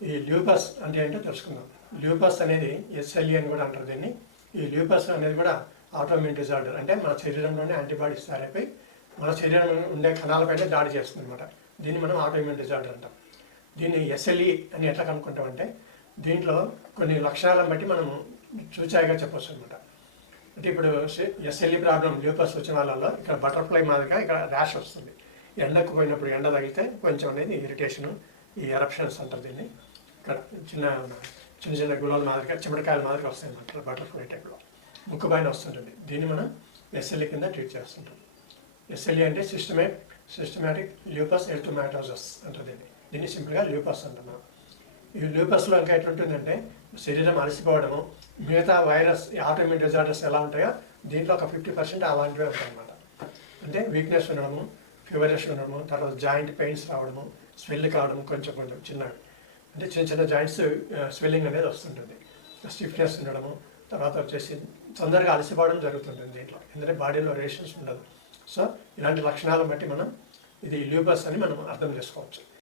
ఈ ల్యూపస్ అంటే ఏంటో తెలుసుకుందాం. ల్యూపస్ అనేది ఎస్ఎల్ఈ అని కూడా అంటారు దీన్ని. ఈ ల్యూపస్ అనేది కూడా ఆటోఇమ్యూన్ డిజార్డర్, అంటే మన శరీరంలోనే యాంటీబాడీస్ తయారైపోయి మన శరీరంలో ఉండే కణాలపైన దాడి చేస్తుంది అనమాట. దీన్ని మనం ఆటోఇమ్యూన్ డిజార్డర్ అంటాం. దీన్ని ఎస్ఎల్ఈ అని ఎట్లా కనుక్కుంటామంటే దీంట్లో కొన్ని లక్షణాలను బట్టి మనం చూచాయిగా చెప్పొచ్చు అనమాట. అంటే ఇప్పుడు ఎస్ఎల్ఈ ప్రాబ్లం ల్యూపస్ వచ్చిన వాళ్ళలో ఇక్కడ బటర్ఫ్లై మాదిరిగా ఇక్కడ ర్యాష్ వస్తుంది. ఎండకు పోయినప్పుడు ఎండ తగిలితే కొంచెం అనేది ఇరిటేషను, ఈ ఎరప్షన్స్ అంటారు దీన్ని. ఇక్కడ చిన్న చిన్న గులాల మాదిరిగా చిమటకాయల మాదిరిగా వస్తాయి అన్నమాట బటర్ఫ్లై టైప్లో, ముక్కు పైన వస్తుంటుంది. దీన్ని మనం ఎస్ఎల్ఈ కింద ట్రీట్ చేస్తుంటాం. ఎస్ఎల్ఈ అంటే సిస్టమాటిక్ ల్యూపస్ ఎరిథెమాటోసస్ అంటారు దీన్ని సింపుల్గా ల్యూపస్ అంటున్నాం. ఈ ల్యూపస్లో ఇంకా ఎట్లుంటుందంటే శరీరం అలసిపోవడము, మిగతా వైరస్ ఆటోఇమ్యూన్ డిజార్డర్స్ ఎలా ఉంటాయో దీంట్లో ఒక 50% అలాంటివే ఉంటాయి అన్నమాట. అంటే వీక్నెస్ ఉండడము, ఫీవరిష్ ఉండడము, తర్వాత జాయింట్ పెయిన్స్ రావడము, స్వెల్ కావడం, కొంచెం చిన్నవి అంటే చిన్న జాయింట్స్ స్వెల్లింగ్ అనేది వస్తుంటుంది. స్టిఫ్నెస్ ఉండడము, తర్వాత వచ్చేసి తొందరగా అలసిపోవడం జరుగుతుంటుంది దీంట్లో, ఎందుకంటే బాడీలో రేషన్స్ ఉండదు. సో ఇలాంటి లక్షణాలను బట్టి మనం ఇది ల్యూపస్ అని మనం అర్థం చేసుకోవచ్చు.